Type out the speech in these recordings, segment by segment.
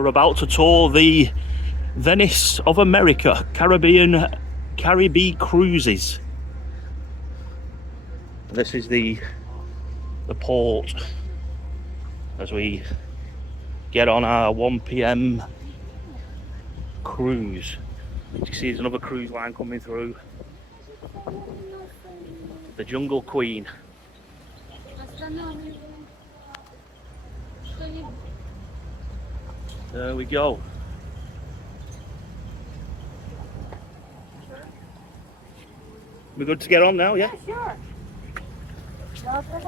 We're about to tour the Venice of America Carrie B Cruises. This is the port as we get on our 1 p.m. cruise. As you see, there's another cruise line coming through. The Jungle Queen. There we go. We're good to get on now, yeah? Sure.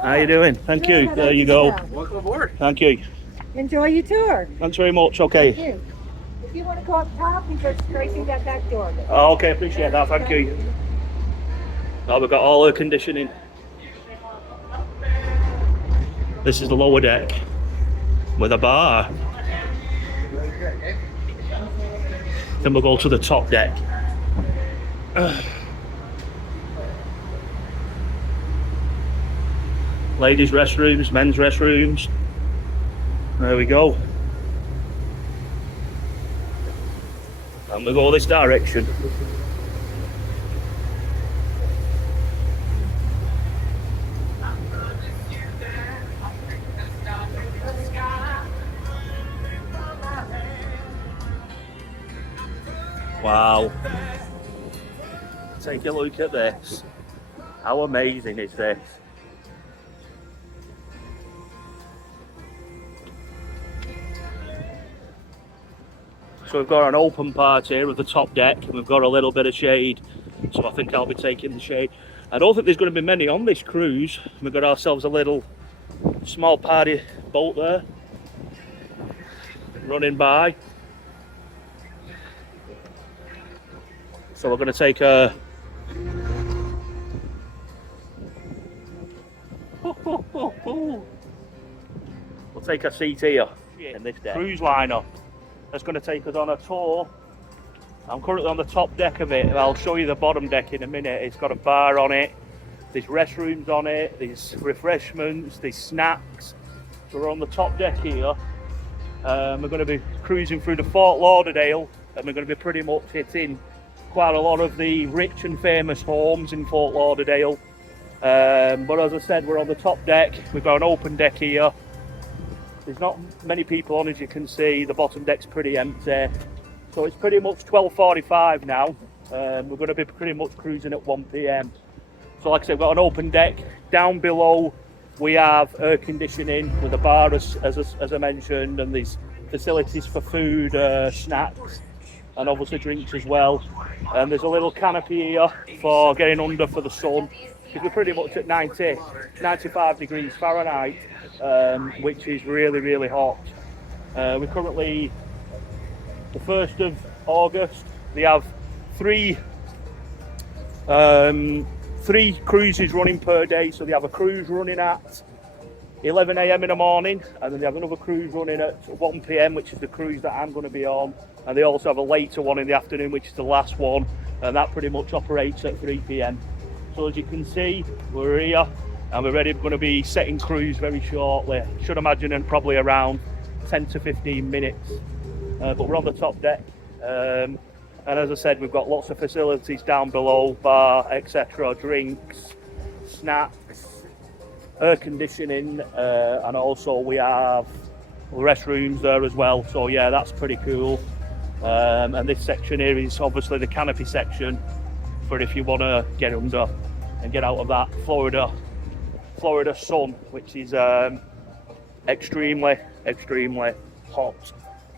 How you doing? Thank you. There you go. Welcome aboard. Thank you. Enjoy your tour. Thanks very much. Okay. Thank you. If you want to go up top, you go straight through that back door. Oh, okay, appreciate that. Thank you. Oh, we've got all air conditioning. This is the lower deck with a bar. Then we'll go to the top deck. Ladies' restrooms, men's restrooms. There we go. And we go this direction. Wow. Take a look at this. How amazing is this? So we've got an open part here of the top deck and we've got a little bit of shade. So I think I'll be taking the shade. I don't think there's going to be many on this cruise. We've got ourselves a little small party boat there. Running by. So we're going to take a we'll take a seat here in this deck. Cruise liner that's going to take us on a tour. I'm currently on the top deck of it. I'll show you the bottom deck in a minute. It's got a bar on it. There's restrooms on it. There's refreshments. There's snacks. So we're on the top deck here. We're going to be cruising through the Fort Lauderdale, and we're going to be pretty much hitting quite a lot of the rich and famous homes in Fort Lauderdale. But as I said, we're on the top deck. We've got an open deck here. There's not many people on, as you can see. The bottom deck's pretty empty. So it's pretty much 12:45 now. We're going to be pretty much cruising at 1 p.m. So like I said, we've got an open deck. Down below we have air conditioning with a bar, as I mentioned, and there's facilities for food, snacks, and obviously drinks as well. And there's a little canopy here for getting under for the sun, because we're pretty much at 95 degrees Fahrenheit, which is really, really hot. We're currently the 1st of August. They have three cruises running per day. So they have a cruise running at 11 a.m. in the morning, and then they have another cruise running at 1 p.m, which is the cruise that I'm going to be on. And they also have a later one in the afternoon, which is the last one, and that pretty much operates at 3 p.m. So as you can see, we're here and we're ready. We're going to be setting cruise very shortly. Should imagine in probably around 10 to 15 minutes. But we're on the top deck. And as I said, we've got lots of facilities down below, bar, etc., drinks, snacks, air conditioning, and also we have restrooms there as well. So yeah, that's pretty cool. And this section here is obviously the canopy section for if you want to get under and get out of that Florida sun, which is extremely hot.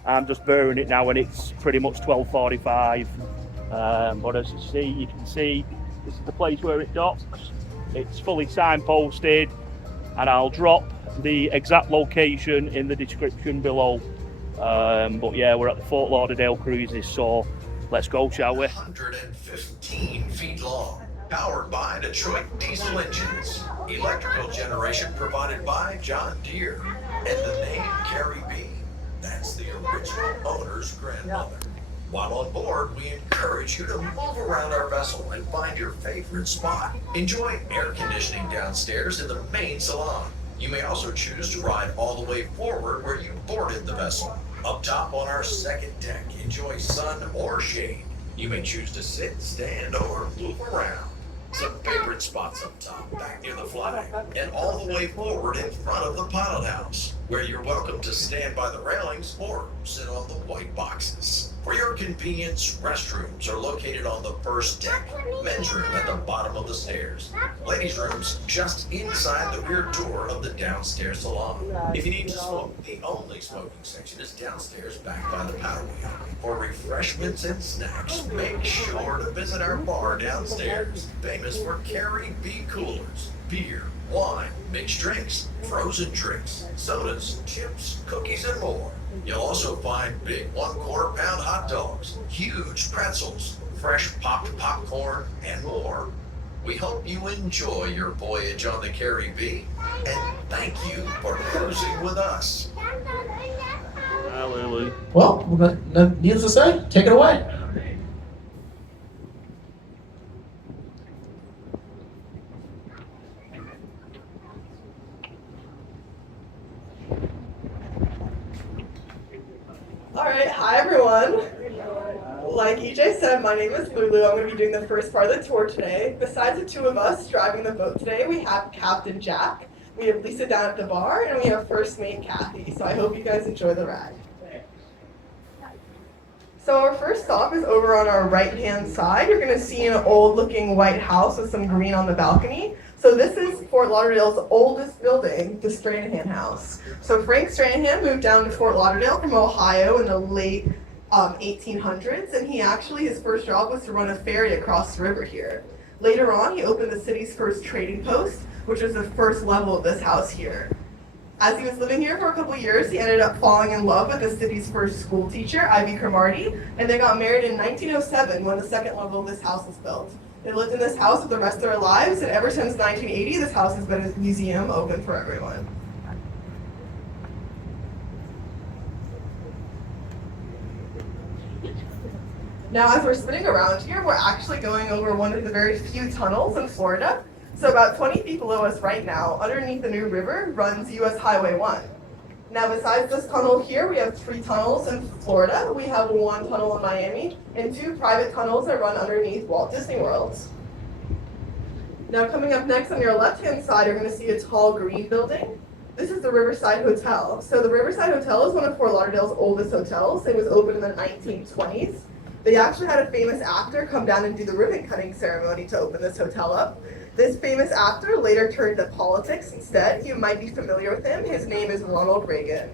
I'm just bearing it now and it's pretty much 12:45. But as you can see, this is the place where it docks. It's fully signposted, and I'll drop the exact location in the description below. But yeah, we're at the Fort Lauderdale Cruises, so let's go, shall we? 115 feet long, powered by Detroit diesel engines. Electrical generation provided by John Deere. And the name Carrie B, that's the original owner's grandmother. While on board, we encourage you to move around our vessel and find your favorite spot. Enjoy air conditioning downstairs in the main salon. You may also choose to ride all the way forward where you boarded the vessel. Up top on our second deck, enjoy sun or shade. You may choose to sit, stand, or move around. Some favorite spots up top, back near the flag, and all the way forward in front of the pilot house, where you're welcome to stand by the railings or sit on the white boxes. For your convenience, restrooms are located on the first deck, men's room at the bottom of the stairs, ladies' rooms just inside the rear door of the downstairs salon. If you need to smoke, the only smoking section is downstairs back by the paddle wheel. For refreshments and snacks, make sure to visit our bar downstairs, famous for Carrie B Coolers, beer, wine, mixed drinks, frozen drinks, sodas, chips, cookies, and more. You'll also find big 1/4 pound hot dogs, huge pretzels, fresh popped popcorn, and more. We hope you enjoy your voyage on the Carrie B, and thank you for cruising with us. Hallelujah. Well, needless to say, take it away. All right, hi everyone. Like EJ said, my name is Lulu. I'm going to be doing the first part of the tour today. Besides the two of us driving the boat today, we have Captain Jack, we have Lisa down at the bar, and we have First Mate Kathy. So I hope you guys enjoy the ride. So our first stop is over on our right-hand side. You're going to see an old-looking white house with some green on the balcony. So this is Fort Lauderdale's oldest building, the Stranahan House. So Frank Stranahan moved down to Fort Lauderdale from Ohio in the late 1800s, and his first job was to run a ferry across the river here. Later on, he opened the city's first trading post, which was the first level of this house here. As he was living here for a couple years, he ended up falling in love with the city's first school teacher, Ivy Cromartie, and they got married in 1907 when the second level of this house was built. They lived in this house for the rest of their lives, and ever since 1980, this house has been a museum open for everyone. Now, as we're spinning around here, we're actually going over one of the very few tunnels in Florida. So about 20 feet below us right now, underneath the New River, runs US Highway 1. Now, besides this tunnel here, we have 3 tunnels in Florida. We have 1 tunnel in Miami, and 2 private tunnels that run underneath Walt Disney World. Now, coming up next on your left-hand side, you're going to see a tall green building. This is the Riverside Hotel. So the Riverside Hotel is one of Fort Lauderdale's oldest hotels. It was opened in the 1920s. They actually had a famous actor come down and do the ribbon cutting ceremony to open this hotel up. This famous actor later turned to politics instead. You might be familiar with him. His name is Ronald Reagan.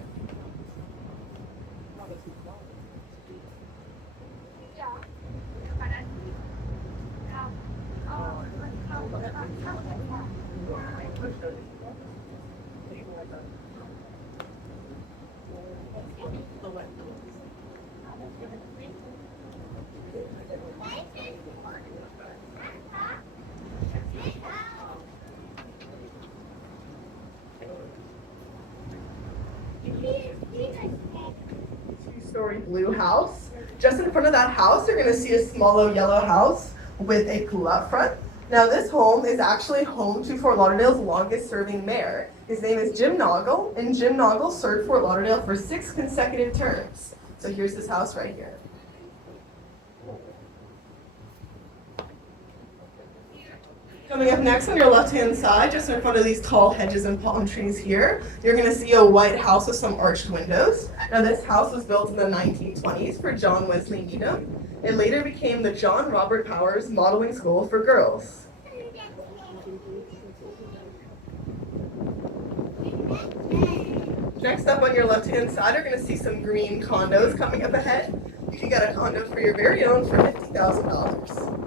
Two-story blue house. Just in front of that house, you're going to see a small yellow house with a pool out front. Now, this home is actually home to Fort Lauderdale's longest-serving mayor. His name is Jim Noggle, and Jim Noggle served Fort Lauderdale for 6 consecutive terms. So here's this house right here. Coming up next on your left-hand side, just in front of these tall hedges and palm trees here, you're going to see a white house with some arched windows. Now, this house was built in the 1920s for John Wesley Needham. It later became the John Robert Powers Modeling School for Girls. Next up on your left-hand side, you're going to see some green condos coming up ahead. You can get a condo for your very own for $50,000.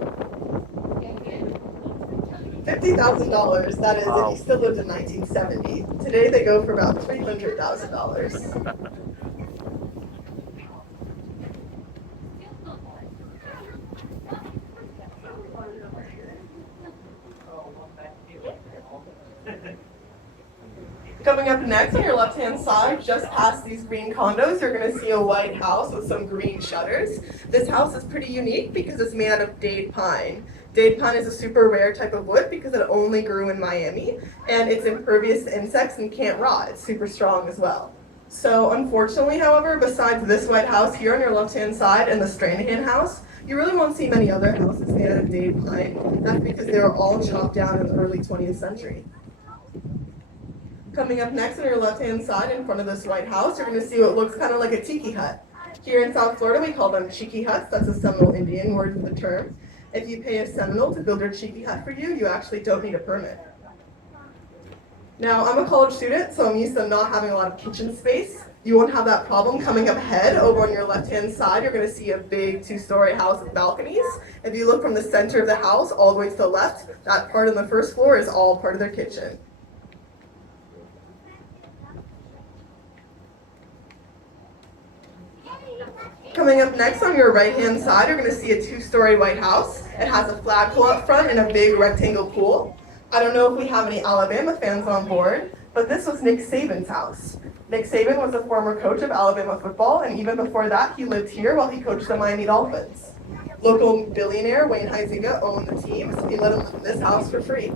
$50,000, that is, if you still lived in 1970. Today they go for about $300,000. Coming up next on your left-hand side, just past these green condos, you're going to see a white house with some green shutters. This house is pretty unique because it's made out of dade pine. Dade pine is a super rare type of wood because it only grew in Miami, and it's impervious to insects and can't rot. It's super strong as well. So unfortunately, however, besides this white house here on your left-hand side and the Stranahan house, you really won't see many other houses made out of dade pine. That's because they were all chopped down in the early 20th century. Coming up next on your left-hand side in front of this white house, you're going to see what looks kind of like a tiki hut. Here in South Florida, we call them cheeky huts. That's a Seminole Indian word for the term. If you pay a Seminole to build your cheeky hut for you, you actually don't need a permit. Now, I'm a college student, so I'm used to not having a lot of kitchen space. You won't have that problem. Coming up ahead, over on your left-hand side, you're going to see a big two-story house with balconies. If you look from the center of the house all the way to the left, that part on the first floor is all part of their kitchen. Coming up next on your right-hand side, you're going to see a two-story white house. It has a flagpole up front and a big rectangle pool. I don't know if we have any Alabama fans on board, but this was Nick Saban's house. Nick Saban was a former coach of Alabama football, and even before that, he lived here while he coached the Miami Dolphins. Local billionaire Wayne Huizenga owned the team, so he let him live in this house for free.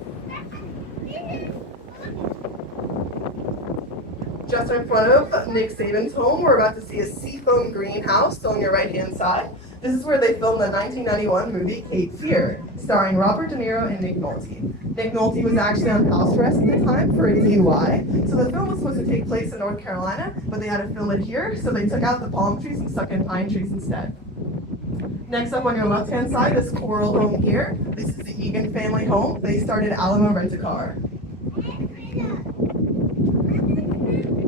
Just in front of Nick Saban's home, we're about to see a seafoam greenhouse on your right-hand side. This is where they filmed the 1991 movie Cape Fear, starring Robert De Niro and Nick Nolte. Nick Nolte was actually on house arrest at the time for a DUI, so the film was supposed to take place in North Carolina, but they had to film it here, so they took out the palm trees and stuck in pine trees instead. Next up on your left-hand side, this coral home here. This is the Egan family home. They started Alamo Rent-A-Car.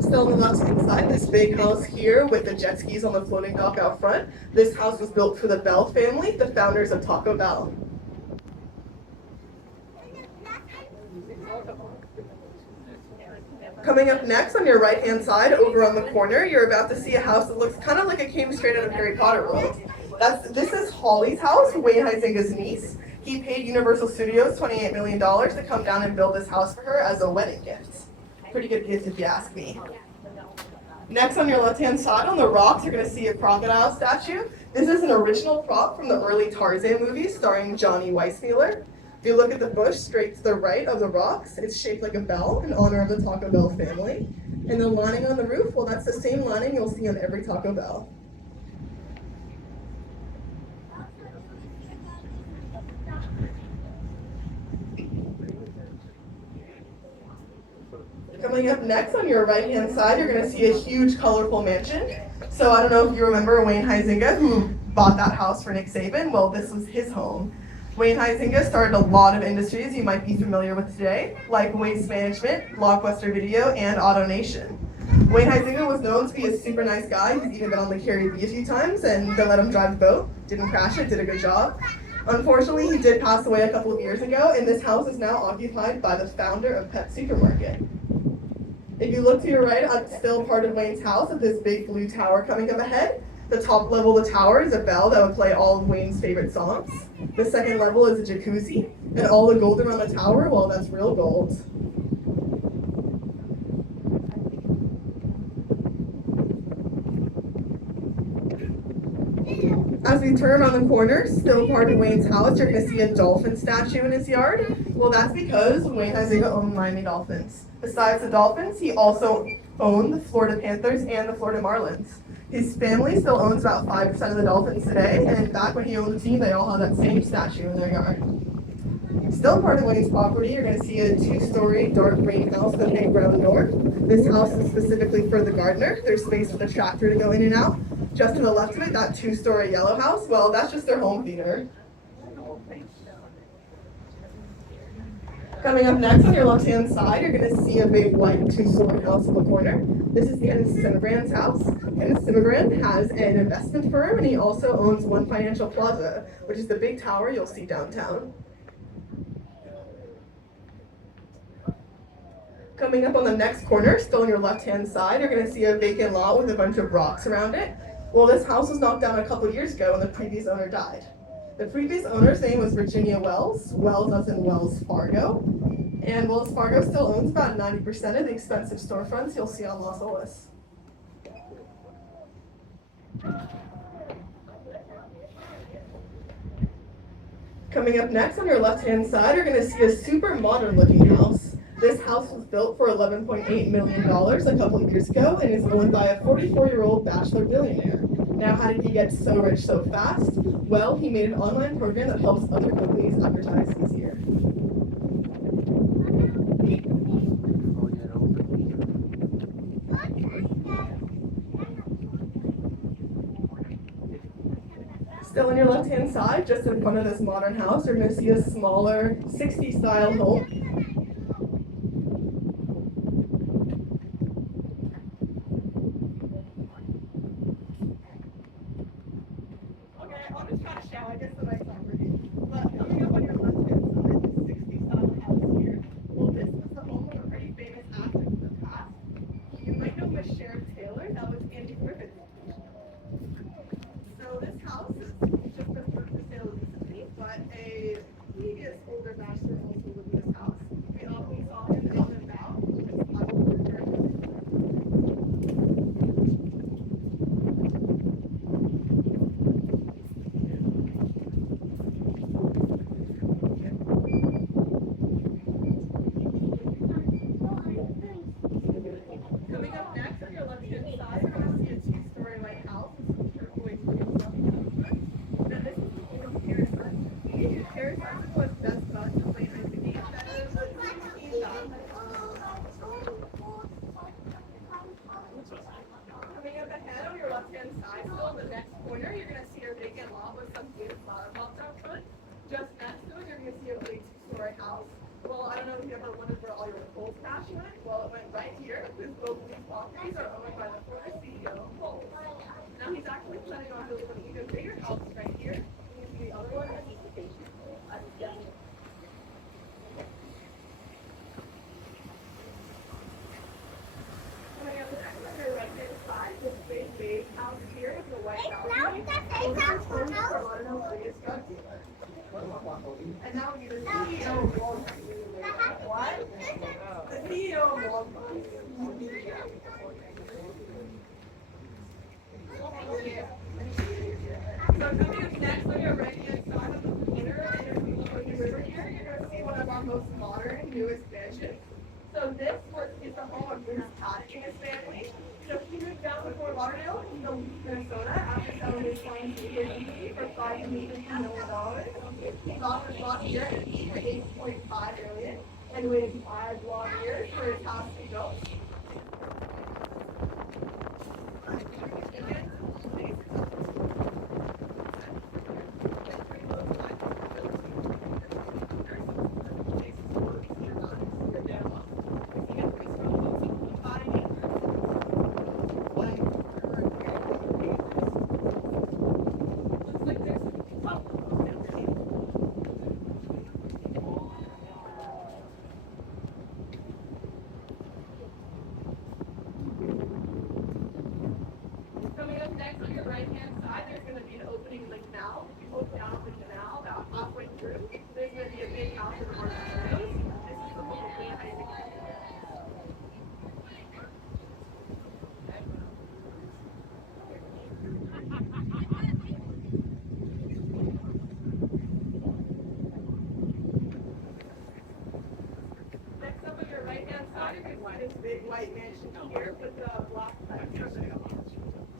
Still on the left-hand side, this big house here with the jet skis on the floating dock out front. This house was built for the Bell family, the founders of Taco Bell. Coming up next on your right-hand side, over on the corner, you're about to see a house that looks kind of like it came straight out of Harry Potter world. This is Holly's house, Wayne Huizenga's niece. He paid Universal Studios $28 million to come down and build this house for her as a wedding gift. Pretty good gift if you ask me. Next on your left-hand side on the rocks, you're going to see a crocodile statue. This is an original prop from the early Tarzan movies starring Johnny Weissmuller. If you look at the bush straight to the right of the rocks, it's shaped like a bell in honor of the Taco Bell family. And the lining on the roof, well, that's the same lining you'll see on every Taco Bell. Coming up next on your right-hand side, you're going to see a huge, colorful mansion. So I don't know if you remember Wayne Huizenga, who bought that house for Nick Saban. Well, this was his home. Wayne Huizenga started a lot of industries you might be familiar with today, like waste management, Blockbuster Video, and AutoNation. Wayne Huizenga was known to be a super nice guy. He's even been on the Carrie B a few times, and they let him drive the boat. Didn't crash it, did a good job. Unfortunately, he did pass away a couple of years ago, and this house is now occupied by the founder of Pet Supermarket. If you look to your right, on still part of Wayne's house, with this big blue tower coming up ahead. The top level of the tower is a bell that would play all of Wayne's favorite songs. The second level is a jacuzzi, and all the gold around the tower, well, that's real gold. As we turn around the corner, still part of Wayne's house, you're going to see a dolphin statue in his yard. Well, that's because Wayne Huizenga owned Miami Dolphins. Besides the Dolphins, he also owned the Florida Panthers and the Florida Marlins. His family still owns about 5% of the Dolphins today, and back when he owned the team, they all had that same statue in their yard. Still part of Wayne's property, you're going to see a two-story dark green house with a big round door. This house is specifically for the gardener. There's space for the tractor to go in and out. Just to the left of it, that two-story yellow house, well, that's just their home theater. Coming up next on your left-hand side, you're going to see a big white two-story house in the corner. This is the Kenneth Simmergrand's house. Kenneth Simmergrand has an investment firm, and he also owns One Financial Plaza, which is the big tower you'll see downtown. Coming up on the next corner, still on your left-hand side, you're going to see a vacant lot with a bunch of rocks around it. Well, this house was knocked down a couple years ago when the previous owner died. The previous owner's name was Virginia Wells. Wells as in Wells Fargo. And Wells Fargo still owns about 90% of the expensive storefronts you'll see on Las Olas. Coming up next on your left-hand side, you're going to see a super modern looking house. This house was built for $11.8 million a couple of years ago and is owned by a 44-year-old bachelor billionaire. Now, how did he get so rich so fast? Well, he made an online program that helps other companies advertise easier. Still on your left-hand side, just in front of this modern house, you're going to see a smaller 60s style home. Okay, I'll just try to show. I guess the mic's not working. But coming up on your left-hand side, this 60s style house here. Well, this was the home of a pretty famous actor from the past. You might know Miss Sharon Taylor. That was Andy Griffith. So this house is just been put for sale recently, but a previous older bachelor also lived in this house. We often saw him out and about with his Bible reader. Coming up next on your left-hand side, you're going to see a two-story white house with some turquoise roofs on the outside. Now this is the home of Carrie B. Carrie was best bud in the late 1980s. That is what Coming up ahead on your left-hand side, still in the next corner, you're going to see a vacant lot with some beautiful flower pots out front. Just next to it, you're going to see a big two-story house. Well, I don't know if you ever wondered where all your Kohl's cash went. Well, it went right here, because both of these properties are owned by the former CEO of Kohl's. Now he's actually planning on building an even bigger house right here. You can see the other one as a vacation. Coming up next on your right-hand side, this big beige house here with the white balcony. Well, this is home to Fort Lauderdale's biggest drug dealer. And now we get the CEO of Walmart. What? The CEO of Walmart. So coming up next on your right-hand side of the corner, and the river here, you're going to see one of our most modern, newest mansions. So this is the home of Bruce Todd and his family. So he moved down to Fort Lauderdale, Minnesota, after selling his claim to Airbnb for $5 million. He bought this lot here for $8.5 million and waited 5 long years for his house to be built. Next on your right-hand side, there's going to be an opening link now. If you look down the canal, about halfway through, there's going to be a big house with more windows. This is the whole thing. Next up on your right-hand side, you can find this big white mansion here with the block fence.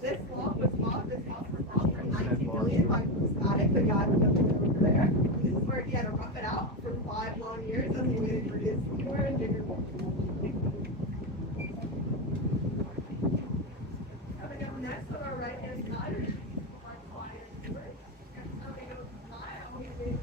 This lot was bought, this house was bought for $19 million by Bruce Paddock, the guy with the picture over there. This is where he had to rough it out for 5 long years as he waited for his newer and bigger home. Coming up next on our right-hand side is our client Stewart. Coming up high, I'm going to be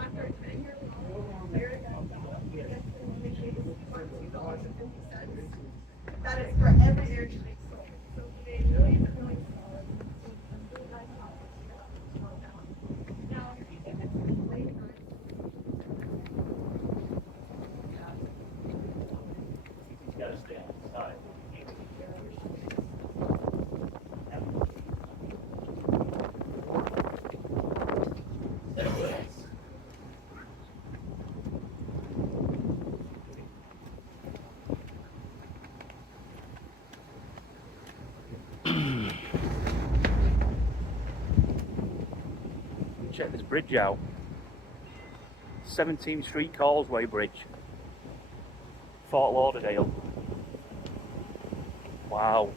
after 10 years, check this bridge out. 17th Street Causeway Bridge, Fort Lauderdale. Wow.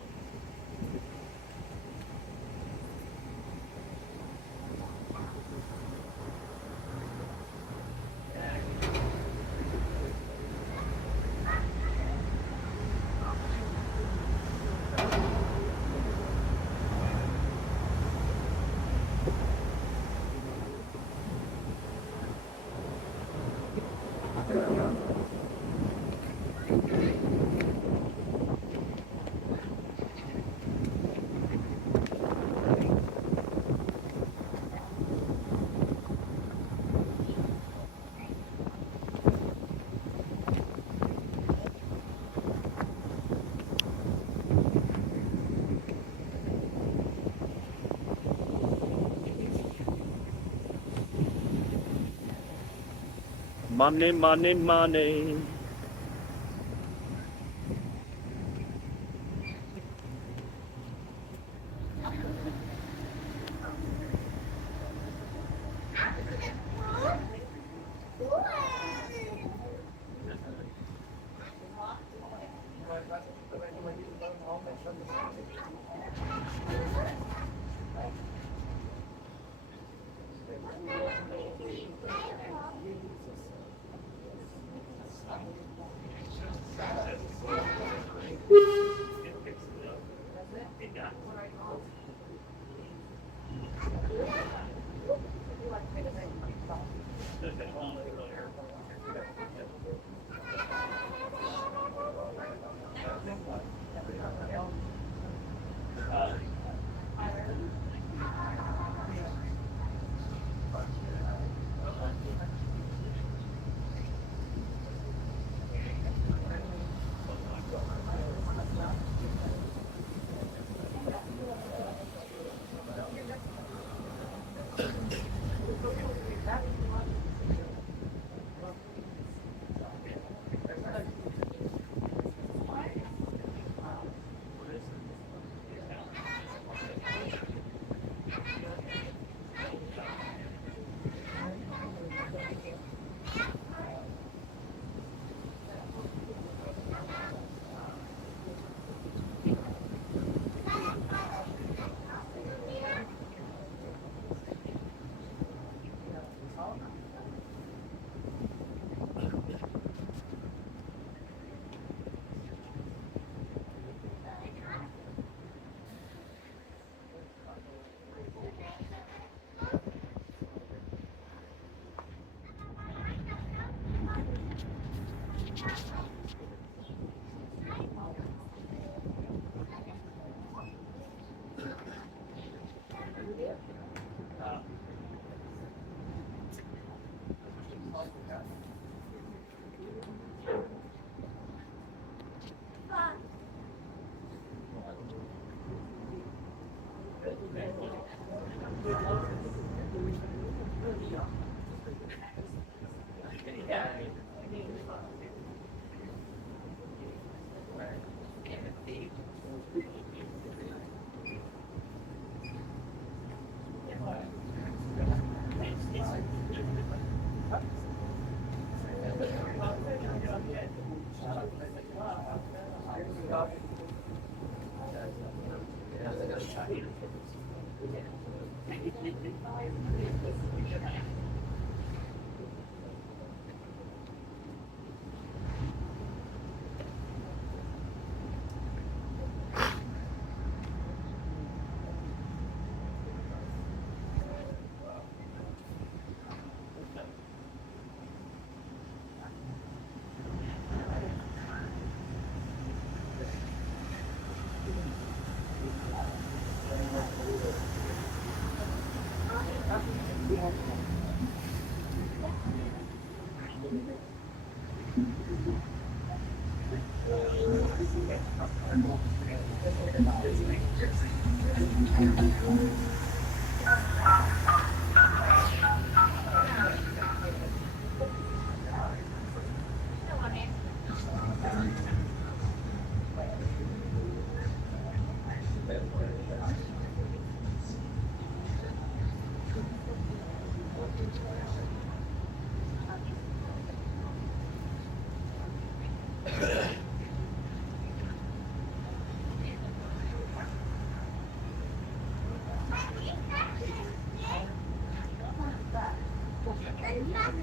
Money, money, money.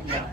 Yeah.